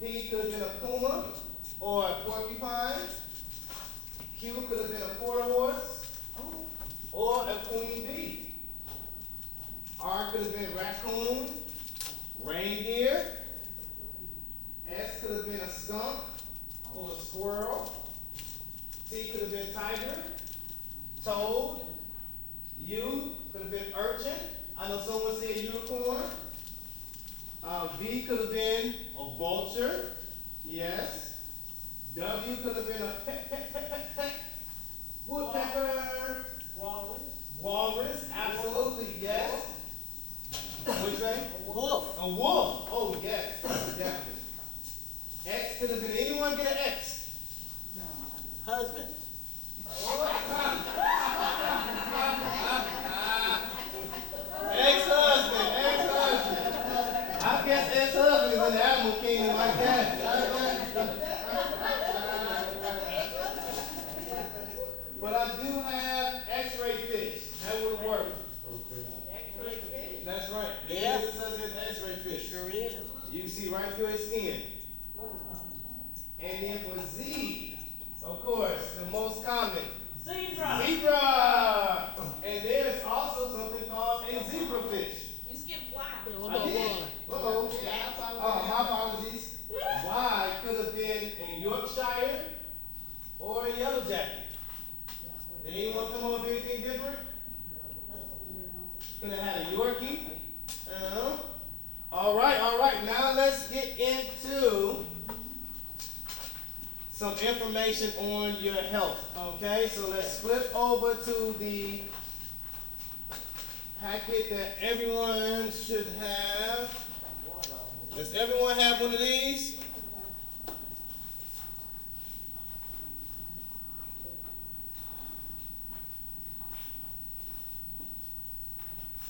P could have been a puma or a porcupine. Q could have been a quarter horse or a queen bee. R could have been raccoon, reindeer. S could have been a skunk or a squirrel. T could have been tiger, toad. U could have been urchin. I know someone said unicorn. V could have been a vulture. Yes. W could have been a pet. Woodpecker. Walrus. Walrus. Absolutely. Yes. What you say? A wolf. A wolf. Oh, yes. Definitely. X could have been, anyone get an X? Husband. Ex-husband. I guess ex-husband is in the animal kingdom, I guess. But I do have X-ray fish. That would work. X-ray fish. That's right. Yeah. It says it's X-ray fish. Sure is. You can see right through his skin. And then for Z, of course, the most common. Zebra. Zebra! And there's also something called a zebrafish. You skipped Y. I did. Uh-oh. My apologies. Y could have been a Yorkshire or a yellow jacket. Did anyone come up with anything different? Could have had a Yorkie. All right. Now let's get into some information on your health. Okay, so let's flip over to the packet that everyone should have. Does everyone have one of these?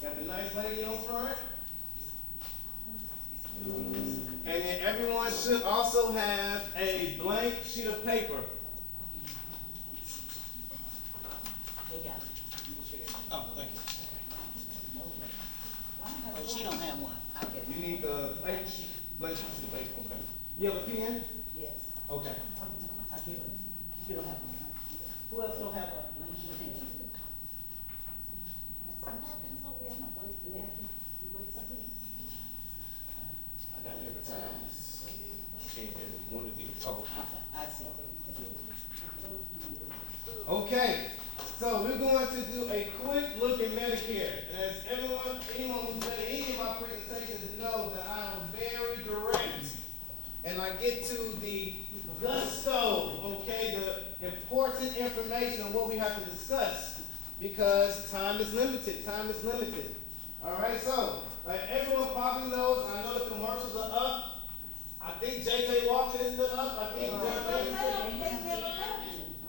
Got the nice lady on front. And then everyone should also have a blank sheet of paper. They got it. Oh, thank you. Oh, she don't have one. I get it. You need the blank sheet of paper. Okay. You have a pen? Yes. Okay. I give it. You don't have one. Huh? Who else don't have one? Blank sheet of paper. I got paper towels. And one of these. Oh. I see. Okay. So we're going to do a quick look at Medicare. And as anyone who's done any of my presentations know that I am very direct. And I get to the gusto, okay, the important information on what we have to discuss. Because time is limited. All right, so everyone probably knows, I know the commercials are up. I think J.J. Walker is still up. I think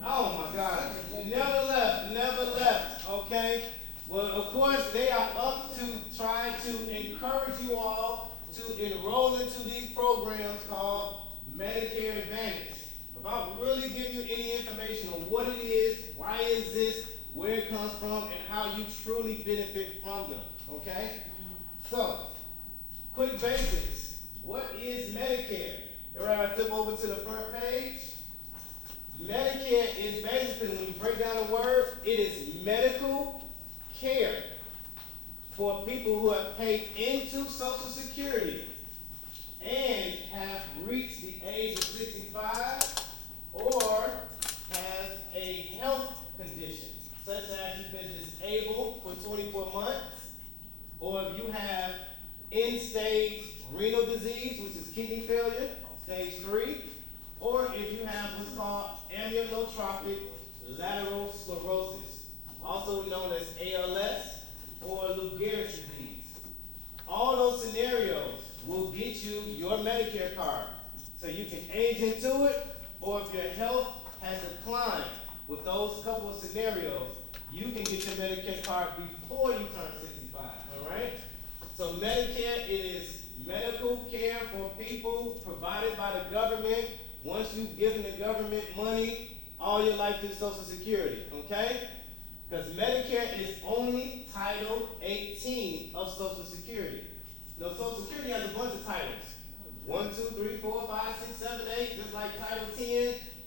oh my God. Never left, okay? Well, of course, they are up to try to encourage you all to enroll into these programs called Medicare Advantage. Without really giving you any information on what it is, why is this, where it comes from, and how you truly benefit from them, okay? So, quick basics. What is Medicare? Everybody flip over to the front page. Medicare is basically, when you break down the word, it is medical care for people who have paid into Social Security and have reached the age of 65 or have a health condition, such as you've been disabled for 24 months, or if you have end-stage renal disease, which is kidney failure, stage 3, or if you have what's called amyotrophic lateral sclerosis, also known as ALS or Lou Gehrig's disease. All those scenarios will get you your Medicare card. So you can age into it, or if your health has declined with those couple of scenarios, you can get your Medicare card before you turn 65, all right? So Medicare is medical care for people provided by the government. Once you've given the government money all your life through Social Security, okay? Because Medicare is only Title 18 of Social Security. Now, Social Security has a bunch of titles. 1, 2, 3, 4, 5, 6, 7, 8, just like Title 10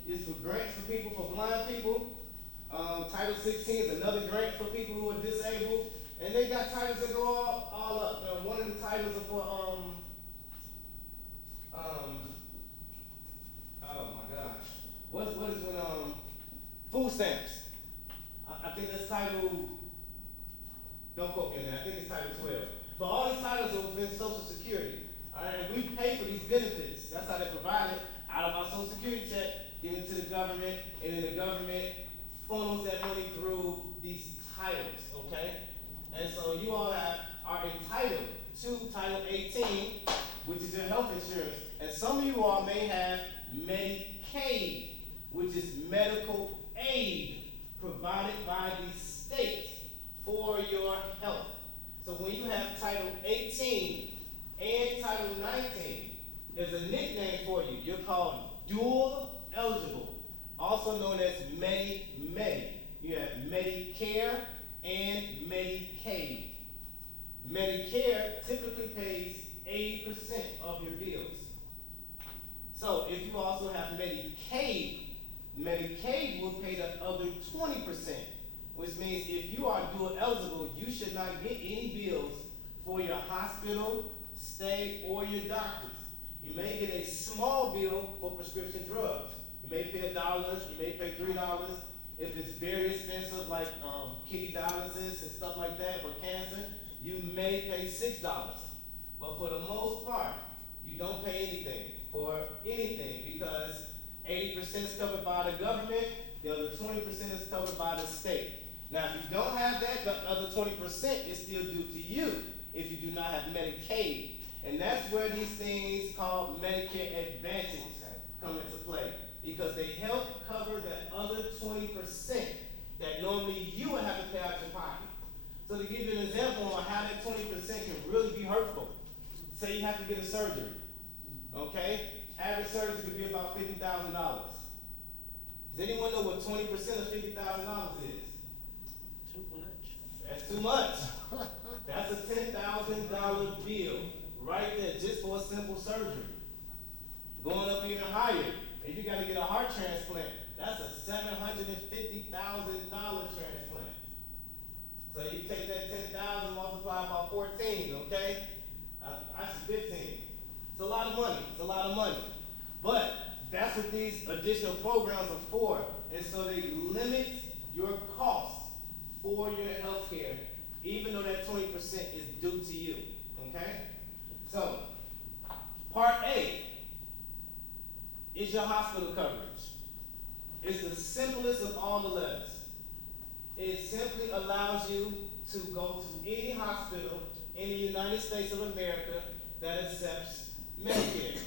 is for grants for people, for blind people. Title 16 is another grant for people who are disabled. And they got titles that go all up. Now, one of the titles are for, oh my gosh. What is when, food stamps. I think that's title, don't quote me on that, I think it's title 12. But all these titles are within Social Security. All right, and we pay for these benefits. That's how they provide it out of our Social Security check, give it to the government, and then the government funnels that money through these titles, okay? And so you all are entitled to Title 18, which is your health insurance. And some of you all may have Medicaid, which is medical aid provided by the state for your health. So when you have Title 18 and Title 19, there's a nickname for you. You're called dual eligible, also known as Medi-Medi. You have Medicare and Medicaid. Medicare typically pays 80% of your bills. So if you also have Medicaid, Medicaid will pay the other 20%, which means if you are dual eligible, you should not get any bills for your hospital stay or your doctors. You may get a small bill for prescription drugs. You may pay $1, you may pay $3. If it's very expensive, like kidney dialysis and stuff like that for cancer, you may pay $6. But for the most part, you don't pay anything for anything because 80% is covered by the government, the other 20% is covered by the state. Now, if you don't have that, the other 20% is still due to you if you do not have Medicaid. And that's where these things called Medicare Advantage come into play, because they help cover that other 20% that normally you would have to pay out your pocket. So to give you an example on how that 20% can really be hurtful, say you have to get a surgery, okay? Average surgery could be about $50,000. Does anyone know what 20% of $50,000 is? Too much. That's too much. That's a $10,000 bill right there just for a simple surgery. Going up even higher, if you got to get a heart transplant, that's a $750,000 transplant. So you take that 10,000 multiplied by 14, okay? Actually 15. It's a lot of money. It's a lot of money. But that's what these additional programs are for. And so they limit your costs for your health care, even though that 20% is due to you. Okay? So, Part A is your hospital coverage. It's the simplest of all the letters. It simply allows you to go to any hospital in the United States of America that accepts Medicare.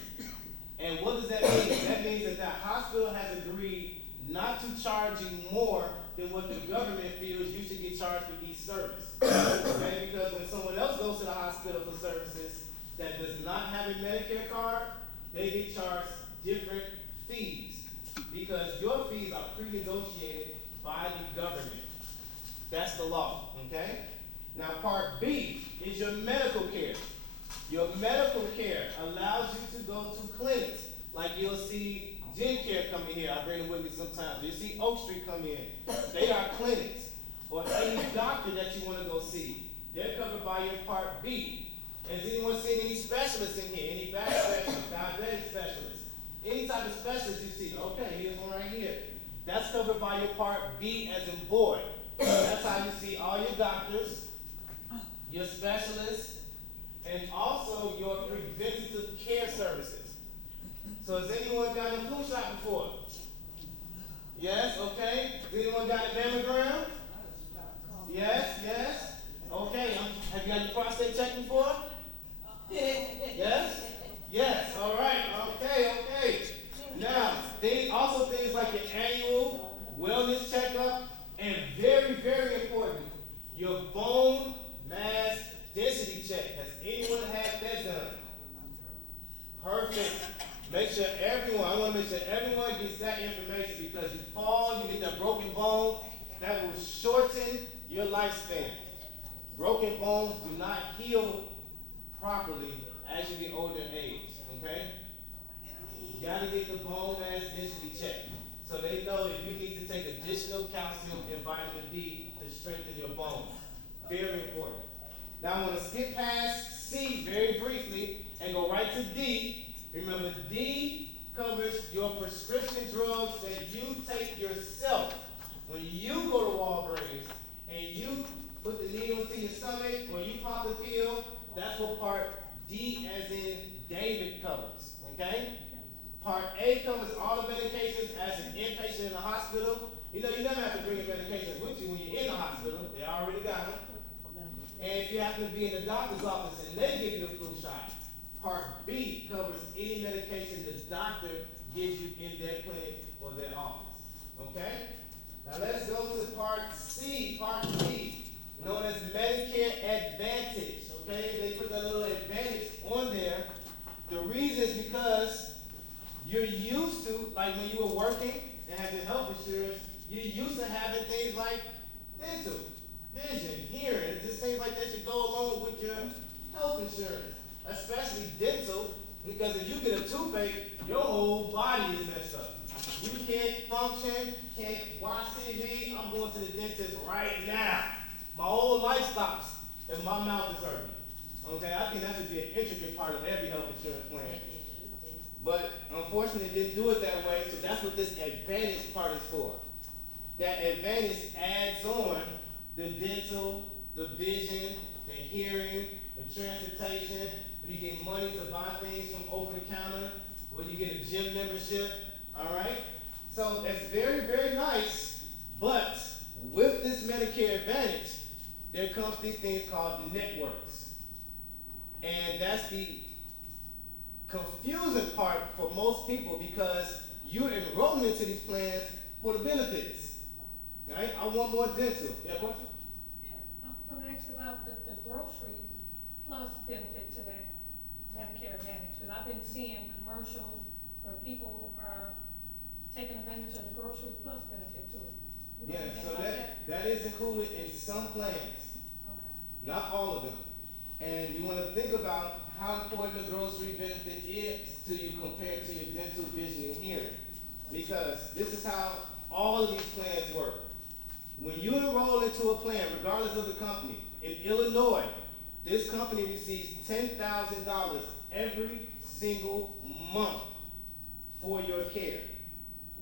And what does that mean? That means that that hospital has agreed not to charge you more than what the government feels you should get charged for each service. Okay? Because when someone else goes to the hospital for services that does not have a Medicare card, they get charged different fees because your fees are pre-negotiated by the government. That's the law, okay? Now, Part B is your medical care. Your medical care allows you to go to clinics, like you'll see GenCare come in here. I bring them with me sometimes. You'll see Oak Street come in. They are clinics. Or any doctor that you want to go see, they're covered by your Part B. Has anyone seen any specialists in here? Any back specialists, diabetic specialists? Any type of specialist you see? Okay, here's one right here. That's covered by your Part B as in boy. That's how you see all your doctors, your specialists, and also your preventative care services. So has anyone gotten a flu shot before? Yes, okay. Has anyone got a mammogram? Yes, yes. Okay, have you gotten the prostate check before? Yes? Yes, all right, okay, okay. Now, things like your annual wellness checkup, and very, very important, your bone mass density check. Has anyone had that done? Perfect. Make sure I want to make sure everyone gets that information, because you fall, you get that broken bone, that will shorten your lifespan. Broken bones do not heal properly as you get older in age, okay? gotta get the bone mass density checked. So they know if you need to take additional calcium and vitamin D to strengthen your bones. Very important. Now I'm gonna skip past C very briefly and go right to D. Remember, D covers your prescription drugs that you take yourself. When you go to Walgreens and you put the needle into your stomach or you pop the pill, that's what part D as in David covers, okay? Part A covers all the medications as an inpatient in the hospital. You know, you never have to bring your medications with you when you're in the hospital. They already got them. And if you happen to be in the doctor's office and they give you a flu shot, Part B covers any medication the doctor gives you in their clinic or their office. Okay? Now let's go to Part C, Part D, known as Medicare Advantage. Okay? They put that little advantage on there. The reason is because you're used to, like when you were working and had your health insurance, you're used to having things like dental, vision, hearing. Just things like that should go along with your health insurance. Especially dental, because if you get a toothache, your whole body is messed up. You can't function, can't watch TV. I'm going to the dentist right now. My whole life stops if my mouth is hurting. Okay, I think that should be an intricate part of every health insurance plan. But unfortunately, it didn't do it that way, so that's what this advantage part is for. That advantage adds on the dental, the vision, the hearing, the transportation. You get money to buy things from over the counter, when you get a gym membership, all right? So that's very, very nice, but with this Medicare Advantage, there comes these things called networks. And that's the confusing part for most people because you're enrolling into these plans for the benefits, right? I want more dental. You have a question? Yeah, I'm gonna ask about the grocery plus benefit to that Medicare Advantage, because I've been seeing commercials where people are taking advantage of the grocery plus benefit to it. You know Yeah, anything so about that is included in some plans, Okay. not all of them. And you want to think about how important the grocery benefit is to you compared to your dental, vision, and hearing. Because this is how all of these plans work. When you enroll into a plan, regardless of the company, in Illinois, this company receives $10,000 every single month for your care,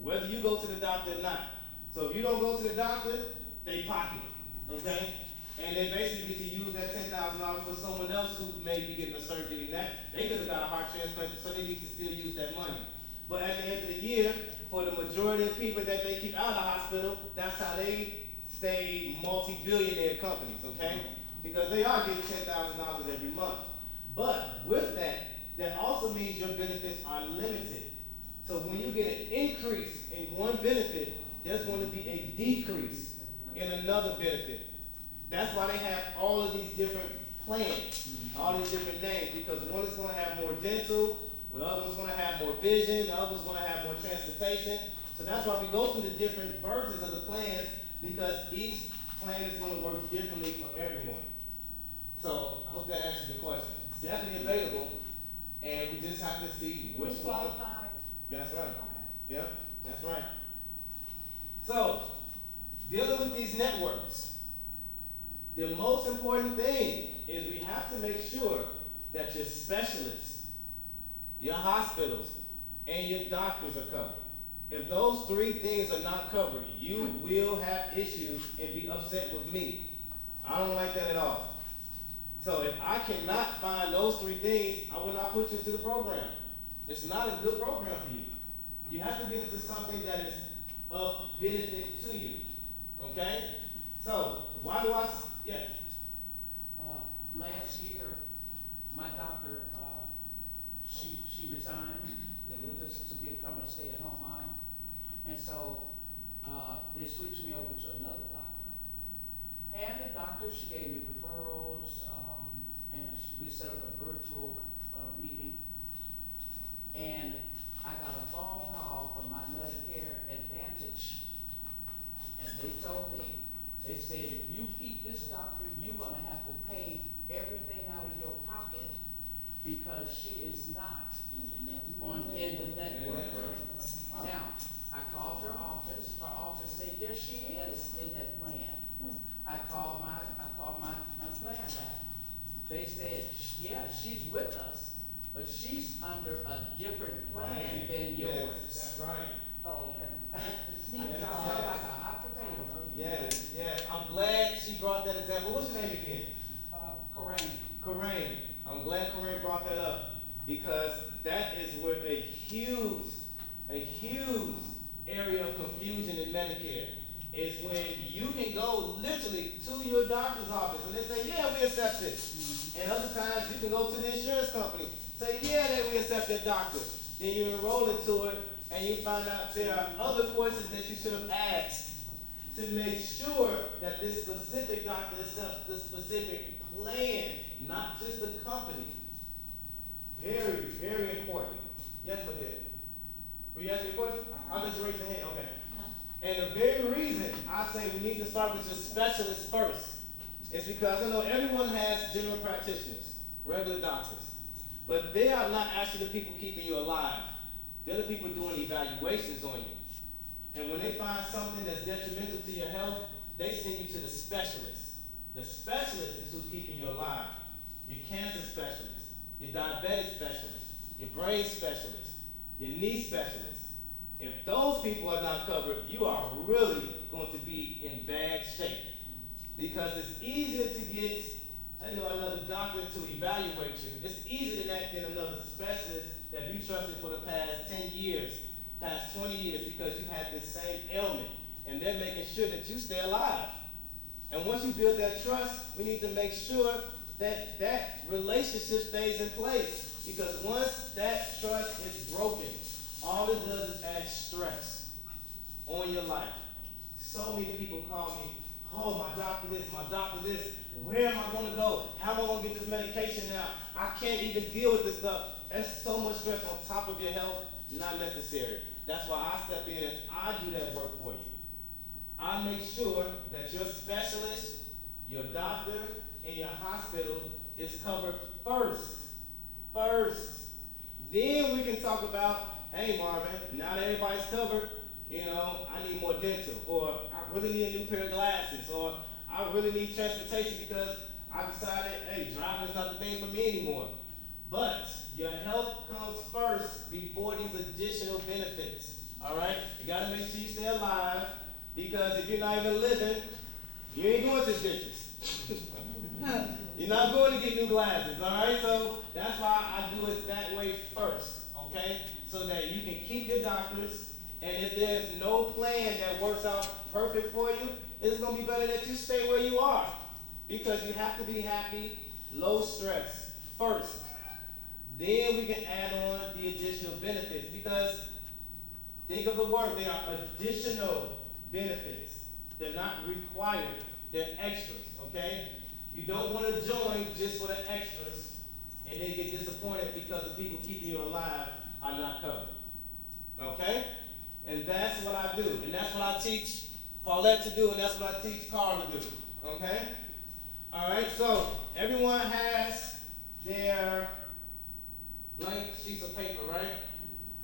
whether you go to the doctor or not. So if you don't go to the doctor, they pocket it, okay? And they basically get to use that $10,000 for someone else who may be getting a surgery. That they could have got a heart transplant, so they need to still use that money. But at the end of the year, for the majority of people that they keep out of the hospital, that's how they stay multi-billionaire companies, okay? Because they are getting $10,000 every month. But with that, that also means your benefits are limited. So when you get an increase in one benefit, there's going to be a decrease in another benefit. That's why they have all of these different plans, all these different names, because one is going to have more dental, the other one's going to have more vision, the other one's going to have more transportation. So that's why we go through the different versions of the plans, because each plan is going to work differently for everyone. So I hope that answers your question. It's definitely available, and we just have to see which Who's one. qualified? That's right. Okay. Yep, that's right. So, dealing with these networks, the most important thing is we have to make sure that your specialists, your hospitals, and your doctors are covered. If those three things are not covered, you will have issues and be upset with me. I don't like that at all. So if I cannot find those three things, I will not put you into the program. It's not a good program for you. You have to get into something that is of benefit to you. Okay? So, why do I, yeah. Last year, my doctor, she resigned to become a stay-at-home mom. And so, they switched me over to another doctor. And the doctor, she gave me referrals, and we set up a virtual, meeting. And I got a phone call from my Medicare Advantage. And they told me, they said, if you keep this doctor, you're gonna have to pay everything out of your pocket because she is not in the network. you enroll into it and you find out there are other questions that you should have asked to make sure that this specific doctor accepts the specific plan, not just the company. Very, very important. Yes, my dear. Will you ask me a question? I'll just raise your hand, okay. And the very reason I say we need to start with your specialist first is because I know everyone has general practitioners, regular doctors, but they are not actually the people keeping you alive. They're the people doing evaluations on you. And when they find something that's detrimental to your health, they send you to the specialist. The specialist is who's keeping you alive. Your cancer specialist, your diabetic specialist, your brain specialist, your knee specialist. If those people are not covered, you are really going to be in bad shape. Because it's easier to get another doctor to evaluate you. It's easier than another specialist that you trusted for the past 10 years, past 20 years, because you had this same ailment. And they're making sure that you stay alive. And once you build that trust, we need to make sure that that relationship stays in place. Because once that trust is broken, all it does is add stress on your life. So many people call me, oh, my doctor this, my doctor this. Where am I going to go? How am I going to get this medication now? I can't even deal with this stuff. That's so much stress on top of your health, not necessary. That's why I step in and I do that work for you. I make sure that your specialist, your doctor, and your hospital is covered first. Then we can talk about, hey Marvin, now that everybody's covered, I need more dental, or I really need a new pair of glasses, or I really need transportation because I decided, hey, driving is not the thing for me anymore. But your health comes first before these additional benefits, all right? You got to make sure you stay alive, because if you're not even living, you ain't going to the dentist. You're not going to get new glasses, all right? So that's why I do it that way first, okay? So that you can keep your doctors, and if there's no plan that works out perfect for you, it's going to be better that you stay where you are, because you have to be happy, low stress first. Then we can add on the additional benefits, because think of the word, they are additional benefits. They're not required, they're extras, okay? You don't want to join just for the extras and then get disappointed because the people keeping you alive are not covered, okay? And that's what I do, and that's what I teach Paulette to do, and that's what I teach Carl to do, okay? All right, so everyone has their blank sheets of paper, right?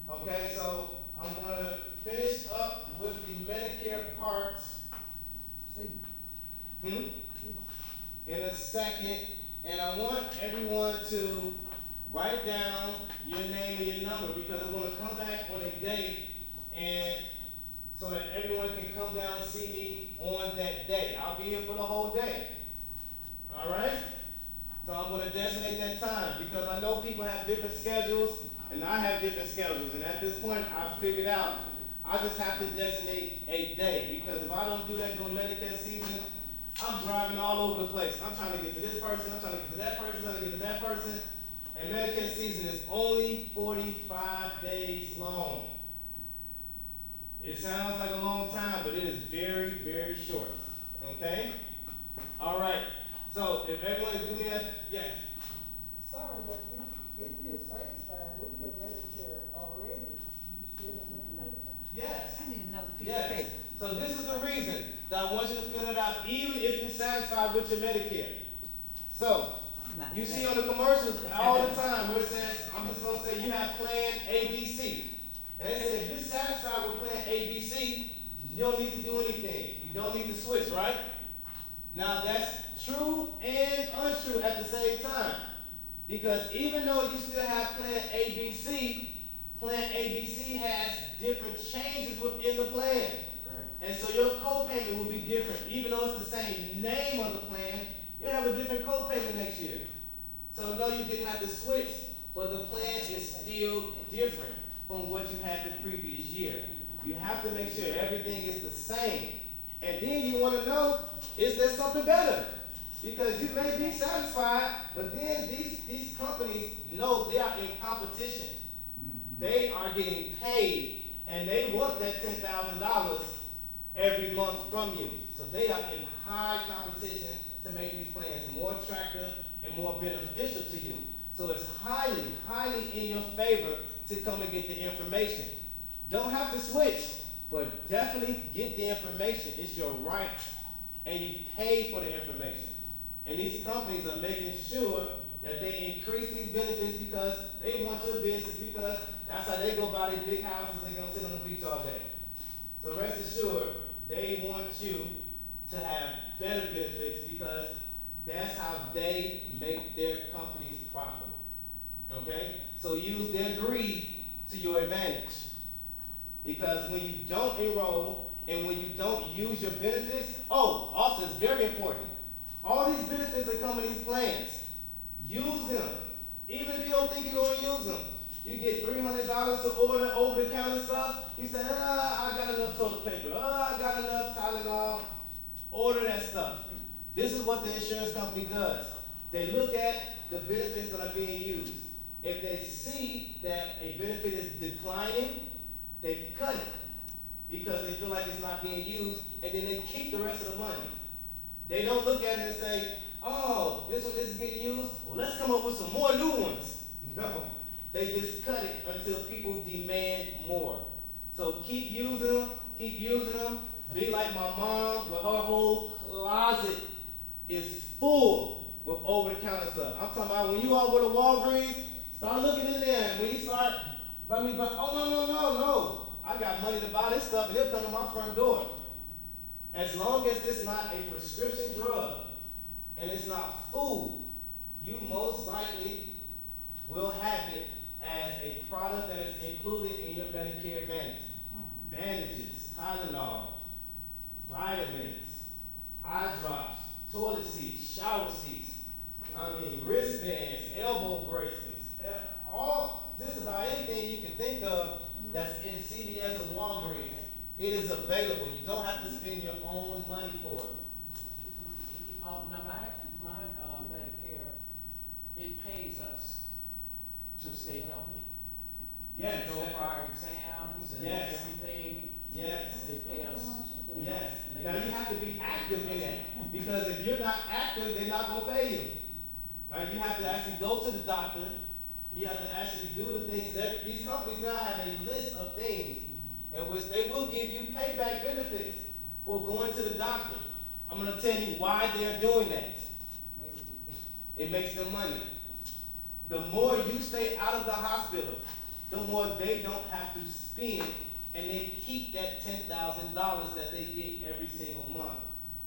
Okay, so I'm going to finish up with the Medicare parts in a second, and I want everyone to write down your name and your number, because I'm going to come back on a day, and so that everyone can come down and see me on that day. I'll be here for the whole day. All right? So I'm going to designate that time, because I know people have different schedules, and I have different schedules. And at this point, I've figured out I just have to designate a day, because if I don't do that during Medicare season, I'm driving all over the place. I'm trying to get to this person, I'm trying to get to that person, I'm trying to get to that person. And Medicare season is only 45 days long. It sounds like a long time, but it is very, very short. Okay? All right. So if everyone do me a yes. Sorry, but if you're satisfied with your Medicare already, you still don't make money. Yes. I need another piece of Yes. paper. So this is the reason that I want you to fill it out, even if you're satisfied with your Medicare. So you see on the commercials all the time where it says, I'm just going to say you have plan ABC. And it says if you're satisfied with plan ABC, you don't need to do anything. You don't need to switch, right? Now that's true and untrue at the same time. Because even though you still have plan ABC has different changes within the plan. And so your copayment will be different. Even though it's the same name of the plan, you'll have a different copayment next year. So no, you didn't have to switch, but the plan is still different from what you had the previous year. You have to make sure everything is the same. And then you want to know, is there something better? Because you may be satisfied, but then these companies know they are in competition. they are getting paid, and they want that $10,000 every month from you. So they are in high competition to make these plans more attractive and more beneficial to you. So it's highly, highly in your favor to come and get the information. Don't have to switch, but definitely get the information. It's your right, and you pay for the information. And these companies are making sure that they increase these benefits because they want your business, because that's how they go buy these big houses. They're gonna sit on the beach all day. So rest assured, they want you to have better benefits because that's how they make their companies profitable. Okay? So use their greed to your advantage. Because when you don't enroll and when you don't use your benefits, also it's very important. All these benefits that come in these plans, use them. Even if you don't think you're going to use them. You get $300 to order over-the-counter stuff. You say, I got enough toilet paper. I got enough Tylenol. Order that stuff. This is what the insurance company does. They look at the benefits that are being used. If they see that a benefit is declining, they cut it because they feel like it's not being used, and then they keep the rest of the money. They don't look at it and say, oh, this one is getting used, well, let's come up with some more new ones. No, they just cut it until people demand more. So keep using them, Be like my mom, where her whole closet is full with over-the-counter stuff. I'm talking about when you all go to Walgreens, start looking in there, and when you start, no. I got money to buy this stuff, and it'll come to my front door. As long as it's not a prescription drug, and it's not food, you most likely will have it as a product that is included in your Medicare Advantage. Bandages, Tylenol, vitamins, eye drops, toilet seats, shower seats, wristbands, elbow bracelets, just about anything you can think of that's in CVS or Walgreens, it is available. You don't have to spend your own money for it. Now my Medicare, it pays us to stay healthy. Yes. To go for our exams and Yes. everything. Yes. They pay us. Yes. Now you have to be active in that, because if you're not active, they're not going to pay you. Right? You have to actually go to the doctor. You have to actually do the things. These companies now have a list of things in which they will give you payback benefits for going to the doctor. I'm going to tell you why they're doing that. It makes them money. The more you stay out of the hospital, the more they don't have to spend, and they keep that $10,000 that they get every single month.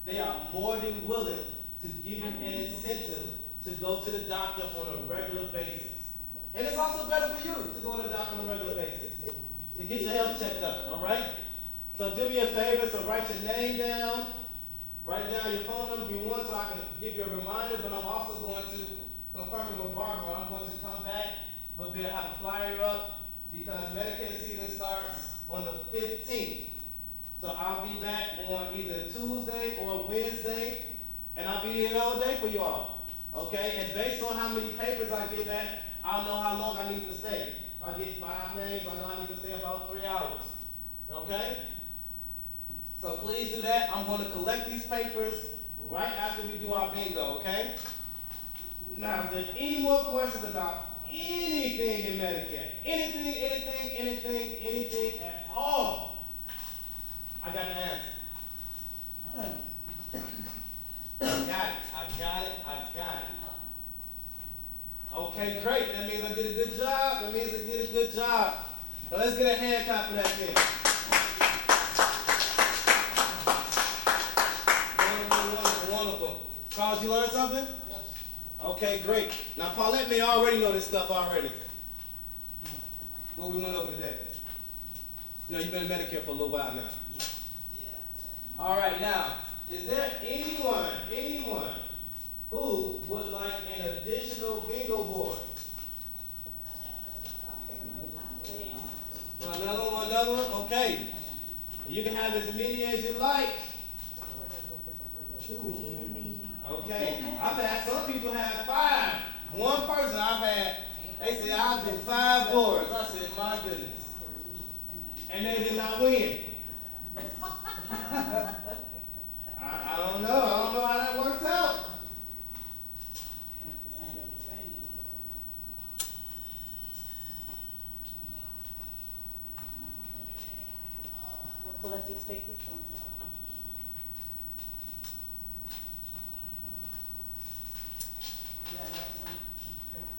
They are more than willing to give you an incentive to go to the doctor on a regular basis. And it's also better for you to go to the doctor on a regular basis, to get your health checked up, all right? So do me a favor, so write your name down, write down your phone number if you want, so I can give you a reminder, but I'm also going to confirm it with Barbara. I'm going to come back, we'll be able to have a flyer up, because Medicare season starts on the 15th. So I'll be back on either Tuesday or Wednesday, and I'll be here all day for you all, okay? And based on how many papers I get back, I'll know how long I need to stay. If I get 5 names, I know I need to stay about 3 hours, okay? So please do that. I'm going to collect these papers right after we do our bingo, okay? Now, if there's any more questions about anything in Medicare, anything at all, I got an answer. I got it. Okay, great. That means I did a good job. Now let's get a hand clap for that thing. Wonderful. Charles, you learned something? Yes. Okay, great. Now Paulette may already know this stuff already. What we went over today. You know, you've been in Medicare for a little while now. All right, now, is there anyone who would like an additional bingo board? Another one? Okay. You can have as many as you like. Okay. I've had some people have 5. One person I've had They said, I'll do 5 boards. I said, my goodness. And they did not win. I don't know. I don't know how that works out. We'll collect these papers from you. You got another one? Thank you.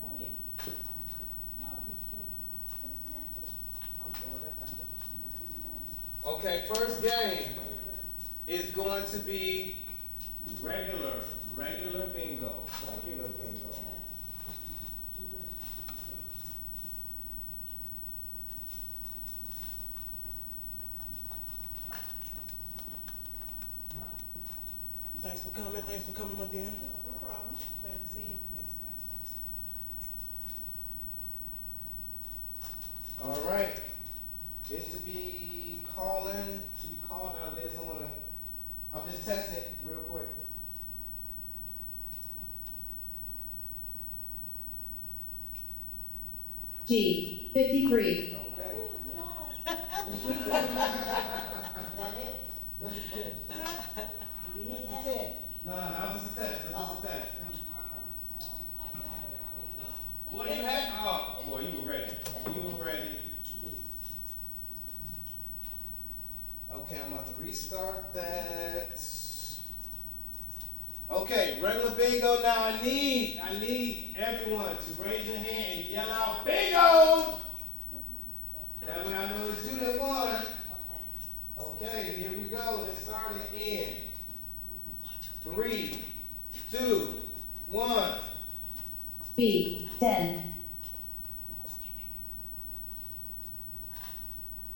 Thank you. Okay, first game is going to be regular bingo. Regular bingo. Thanks for coming, my dear. No problem, glad to see you. All right. It should be calling out of this. I'm just testing it real quick. G, 53. Okay. That it? Do we hit that? No, that was a test. That was a test. Well, you had, oh, boy, you were ready. You were ready. Okay, I'm about to restart that. Okay, regular bingo. Now I need everyone to raise your hand and yell out bingo. That way I know it's you that won. Okay. Okay, here we go. Let's start it in 3, 2, 1. B, 10.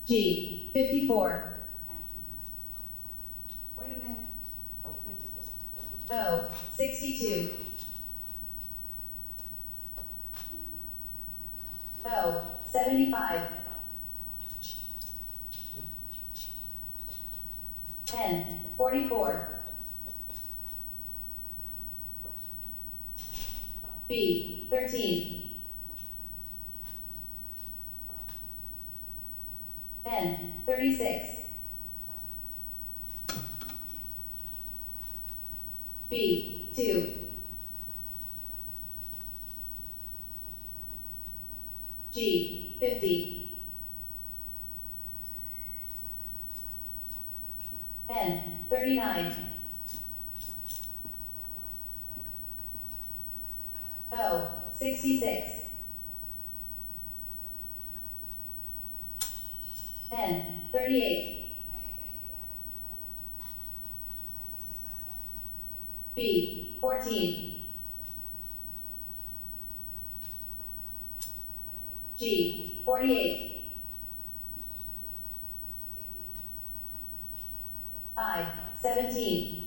G, 54. Wait a minute. Oh, 54. O, 62. O, 75. N, 44. B, 13. N, 36. B, 2. G, 50. N, 39. O, 66. N, 38. B, 14. G, 48. I, 17.